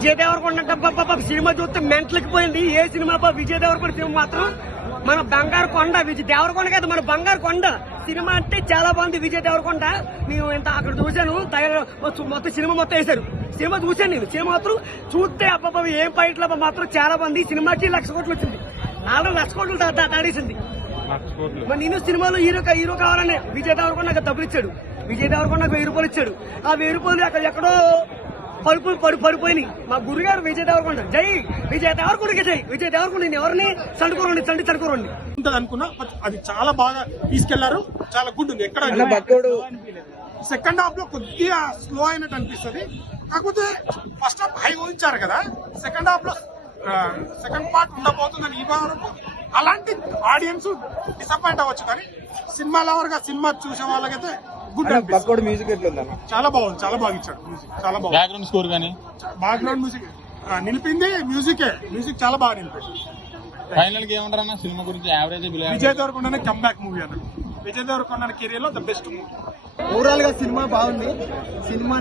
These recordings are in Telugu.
విజయ్ దేవరకొండ సినిమా చూస్తే మెంటలకి పోయింది. ఏ సినిమా విజయ్ దేవరకొండ సినిమా మాత్రం మన బంగారు కొండ. విజయ్ దేవరకొండ కాదు, మన బంగారు కొండ సినిమా అంటే చాలా బాగుంది. విజయ్ దేవరకొండ నేను ఇంత అక్కడ చూశాను, మొత్తం సినిమా మొత్తం వేశారు. సినిమా చూశాను నేను. సినిమా మాత్రం చూస్తే అబ్బాబా ఏం ఫైట్లు మాత్రం చాలా బాగుంది. సినిమాకి 1,00,000 కోట్లు వచ్చింది, 4,00,000 కోట్లు దాడేసింది. మరి నేను సినిమాలో హీరో కావాలని విజయ్ దేవరకొండ నాకు డబ్బులు ఇచ్చాడు. విజయ్ దేవరకొండ నాకు 1000 రూపాయలు ఇచ్చాడు. ఆ 1000 రూపాయలు అక్కడ ఎక్కడో పడిపోయినాయి. మా గురుగారు విజయ్ దేవరకొండ, జై విజయ్ దేవరకొండకి జై. విజయ్ దేవరకొండ నేను ఎవరిని చండుకోరండి ఉంటది అనుకున్నా, అది చాలా బాగా తీసుకెళ్లారు. చాలా గుడ్ ఉంది. ఎక్కడ సెకండ్ హాఫ్ లో కొద్దిగా స్లో అయినట్టు అనిపిస్తుంది. కాకపోతే ఫస్ట్ హాఫ్ హై ఊహించారు కదా, సెకండ్ హాఫ్ లో సెకండ్ పార్ట్ ఉండబోతుందని ఈ వరకు అలాంటి ఆడియన్స్ డిసప్పాయింట్ అవ్వచ్చు. కానీ సినిమా లవర్ గా సినిమా చూసే వాళ్ళకైతే గుడ్ అనిపిస్తుంది. మ్యూజిక్ ఎట్లుందన్న? చాలా బాగుంది, చాలా బాగా ఇచ్చాడు మ్యూజిక్. చాలా బాగుంది. బ్యాక్గ్రౌండ్ స్కోర్ కానీ బ్యాక్గ్రౌండ్ మ్యూజిక్ నిలిపింది. మ్యూజిక్ చాలా బాగా నిలిపింది. ఫైనల్ గా ఏమంటారు అన్న సినిమా గురించి? Average Vijay Deverakonda comeback movie అన్న. విజయ్ దేవరకొండ కెరీర్ లో ద బెస్ట్ మూవీ. ఓవరాల్ గా సినిమా బాగుంది. సినిమా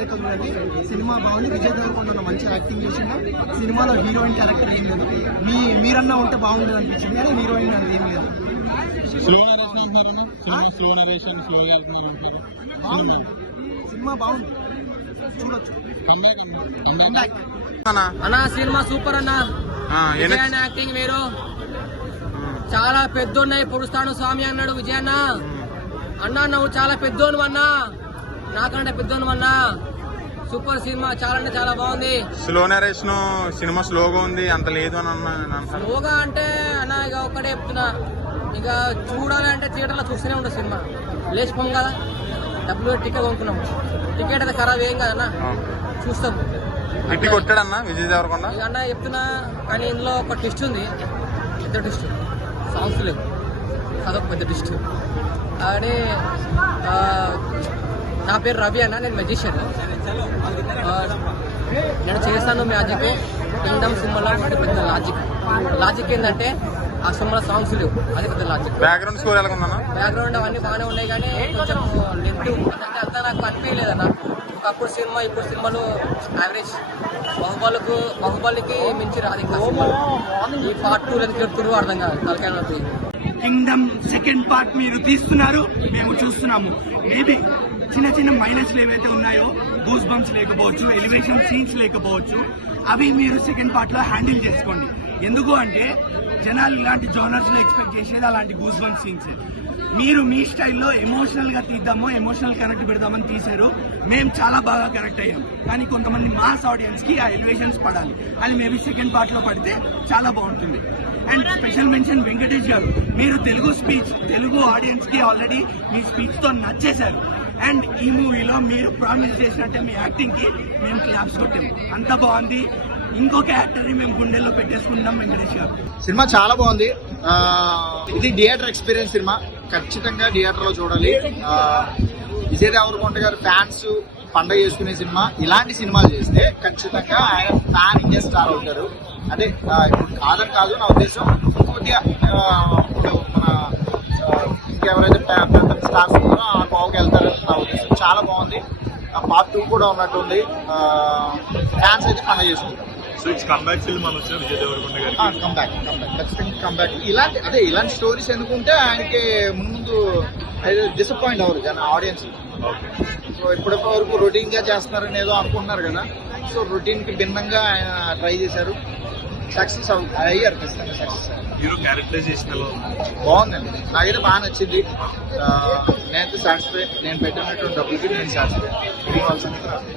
లెక్క చూడండి. సినిమా బాగుంది. విజయ్ దేవరకొండ మంచి యాక్టింగ్ చేసిండు. సినిమాలో హీరోయిన్ క్యారెక్టర్ ఏం లేదు. మీరన్నా ఉంటే బాగుండదు అనిపించింది, కానీ హీరోయిన్ అనేది ఏం లేదు. స్లో నరేషన్ అంటున్నారన్న, సినిమా స్లో నరేషన్, స్లోగా వెళ్తున్నారు. సినిమా బాగుంది, చూడొచ్చు. అన్నా సినిమా సూపర్ అన్నా. విజయ్ యాక్టింగ్ వేరు. చాలా పెద్దోన్నాయి. పొడుస్తాను స్వామి అన్నాడు విజయ్ అన్న. అన్నా నువ్వు చాలా పెద్దోను అన్నా, నాకంటే పెద్దోను అన్నా. సూపర్ సినిమా, చాలా అంటే చాలా బాగుంది. స్లో నరేషన్ సినిమా స్లోగా ఉంది, అంత లేదు అని అన్నా. స్లోగా అంటే అన్నా ఇక ఒక్కటే చెప్తున్నా, ఇక చూడాలంటే థియేటర్ లో చూస్తూనే ఉండదు సినిమా. లేచిపోం కదా, డబ్బులు టికెట్ కొనుక్కున్నాం. టికెట్ అది ఖరాబ్ ఏం కదన్నా, చూస్తాం. ఇంటికి కొట్టాడన్నా విజయ్ దేవరకొండ ఇక అన్న చెప్తున్నా. కానీ ఇందులో ఒక ట్విస్ట్ ఉంది, పెద్ద ట్విస్ట్. సాంగ్స్ లేవు, అదొక పెద్ద ట్విస్ట్. అదే నా పేరు రవి అన్న, నేను మెజిషియన్. నేను చేస్తాను మ్యాజిక్. కింగ్డమ్ సినిమాలో ఒకటి పెద్ద లాజిక్ ఏంటంటే ఆ సినిమాలో సాంగ్స్ లేవు, అది పెద్ద లాజిక్. బ్యాక్గ్రౌండ్ స్కోర్ ఎలా ఉందన్నా? బ్యాక్గ్రౌండ్ అవన్నీ బాగానే ఉన్నాయి, కానీ కొంచెం లెంత్ అంటే అంతా నాకు అనిపించలేదన్న. ఒకప్పుడు సినిమా, ఇప్పుడు సినిమాలు యావరేజ్. బాహుబలికి మించి రాదు ఇంకా సినిమా. ఈ పార్ట్ 2 ఎందుకు చెప్తున్నారు అర్థం కాదు. తలకాయ కింగ్డమ్ సెకండ్ పార్ట్ మీరు తీస్తున్నారు, మేము చూస్తున్నాము. మేబీ చిన్న మైనస్లు ఏవైతే ఉన్నాయో, గూస్ బంప్స్ లేకపోవచ్చు, ఎలివేషన్ సీన్స్ లేకపోవచ్చు, అవి మీరు సెకండ్ పార్ట్ లో హ్యాండిల్ చేసుకోండి. ఎందుకు అంటే జనాలు ఇలాంటి జోనర్స్ లో ఎక్స్పెక్ట్ చేసేది అలాంటి గూస్ బంప్ సీన్స్. మీరు మీ స్టైల్లో ఎమోషనల్ గా తీద్దాము, ఎమోషనల్ కనెక్ట్ పెడదామని తీశారు. మేము చాలా బాగా కనెక్ట్ అయ్యాం. కానీ కొంతమంది మాస్ ఆడియన్స్ కి ఆ ఎలివేషన్స్ పడాలి. అది మేబీ సెకండ్ పార్ట్ లో పడితే చాలా బాగుంటుంది. అండ్ స్పెషల్ మెన్షన్ వెంకటేష్ గారు, మీరు తెలుగు ఆడియన్స్ కి ఆల్రెడీ మీ స్పీచ్ తో నచ్చేశారు. అండ్ ఈ మూవీలో మీరు ప్రామిస్ చేసినట్టే మీ యాక్టింగ్ కి మేము క్లాప్స్ కొట్టాం. అంత బాగుంది. ఇంకొక యాక్టర్ ని మేము గుండెల్లో పెట్టేసుకుంటాం వెంకటేష్ గారు. సినిమా చాలా బాగుంది. ఇది థియేటర్ ఎక్స్పీరియన్స్ సినిమా, ఖచ్చితంగా థియేటర్ లో చూడాలి. విజయ్ దేవరకొండ గారు ఫ్యాన్స్ పండగ చేసుకునే సినిమా. ఇలాంటి సినిమాలు చేస్తే ఖచ్చితంగా ఆయన ఫ్యాన్ ఇండియా స్టార్ అవుతారు. అదే ఇప్పుడు కాదని కాదు నా ఉద్దేశం. కొద్దిగా మన ఇంకెవరైతే స్టార్స్ ఉన్నారో ఆ కోవకి వెళ్తారని నా ఉద్దేశం. చాలా బాగుంది. పార్ట్ 2 కూడా ఉన్నట్టుంది. ఫ్యాన్స్ అయితే పండగ చేసుకుంటారు. కంబ్యాక్ ఫిల్మ్ అనొచ్చు విజయ్ దేవరకొండ గారికి. కంబ్యాక్ ఖచ్చితంగా కంబ్యాక్. ఇలాంటి స్టోరీస్ ఎందుకుంటే ఆయనకి ముందు డిసప్పాయింట్ అవ్వరు ఆడియన్స్. సో ఇప్పటి వరకు రొటీన్ గా చేస్తున్నారని ఏదో అనుకుంటున్నారు కదా, సో రొటీన్ కి భిన్నంగా ఆయన ట్రై చేశారు. సక్సెస్ అయ్యారు, ఖచ్చితంగా సక్సెస్ అయ్యారు. హీరో క్యారెక్టరైజేషన్ బాగుందండి, నాకైతే బాగా నచ్చింది. నేనైతే సాటిస్ఫై. నేను పెట్టినటువంటి డబ్బులకి నేను సాటిస్ఫై.